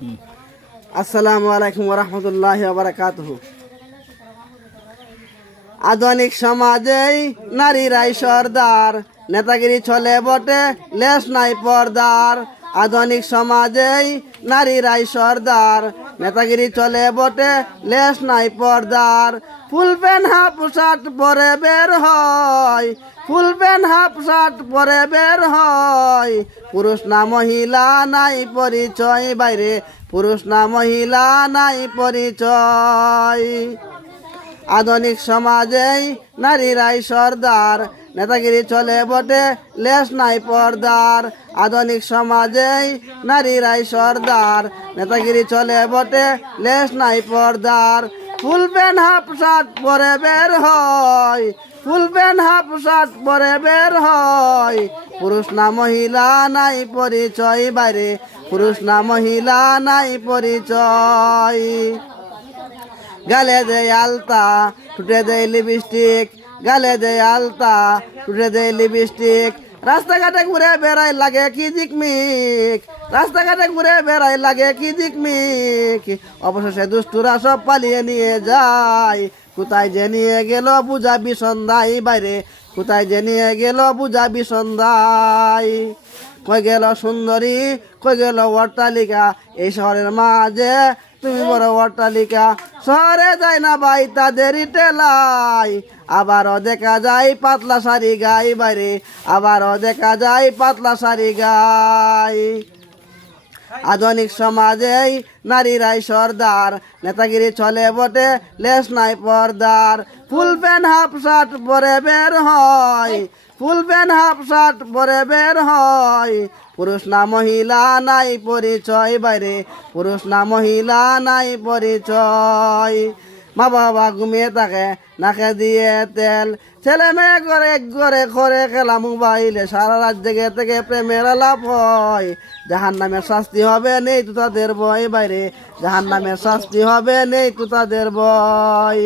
আসসালামু আলাইকুম রহমতুল্লাহ আবরকাত আধুনিক সমাজেই নারীরাই সর্দার, নেতাগিরি চলে বটে লেস নাই পর্দার। আধুনিক সমাজেই নারীরাই সর্দার নেতাগিরি চলে বটে লেস নাই পর্দার। ফুল প্যান্ট হাফ শার্ট পরে বের হয় ফুল প্যান্ট হাফ শার্ট পরে বের হয়। পুরুষ না মহিলা নাই পরিচয় বাইরে, পুরুষ না মহিলা নাই পরিচয়। আধুনিক সমাজেই নারীরাই সর্দার নেতাগিরি চলে বটে লেস নাই পর্দার। আধুনিক সমাজেই নারীরাই সর্দার। নেতাগিরি চলে বটে লেস নাই পর্দার। ফুল প্যান্ট হাফ শার্ট পরে বের হয়, ফুল প্যান্ট হাফ শার্ট পরে বের হয়। পুরুষ না মহিলা নাই পরিচয় বাইরে, পুরুষ না মহিলা নাই পরিচয়। গালে দেয় আলতা টুটে দেয় লিপস্টিক গালে দেয় আলতা টুটে দেয় লিপস্টিক রাস্তাঘাটে ঘুরে বেড়াই লাগে কি জিকমিক রাস্তাঘাটে ঘুরে বেড়াই লাগে কি জিকমিক অবশেষে দুষ্টুরা সব পালিয়ে নিয়ে যায়। কোথায় যে নিয়ে গেল বুঝাবি সন্ধ্যায় বাইরে। কোথায় যে নিয়ে গেল বুঝাবি সন্ধ্যায়। কই গেল সুন্দরী, কই গেল অট্টালিকা? এই শহরের মাঝে তুমি বড় অট্টালিকা। শহরে যায় না ভাই তাদেরই টেলাই আবারও দেখা যায় পাতলা শাড়ি গাই বাইরে। আবারও দেখা যায় পাতলা শাড়ি গাই। আধুনিক সমাজেই নারীরাই সর্দার। নেতাগিরি চলে বটে লেস নাই পর্দার। ফুল প্যান্ট, হাফ শার্ট পরে বের হয়। ফুল প্যান্ট, হাফ শার্ট পরে বের হয়। পুরুষ না, মহিলা নাই, পরিচয় বাইরে। পুরুষ না, মহিলা নাই, পরিচয়। মা বাবা ঘুমিয়ে থাকে, নাকে দিয়ে তেল। ছেলে মেয়ে করে ঘরে ঘরে খেলা মোবাইলে। সারা রাত জেগে থেকে প্রেমের আলাপ হয়। জাহান নামের শাস্তি হবে নেই তো তাদের বই বাইরে। জাহান নামের শাস্তি হবে নেই তো তাদের বই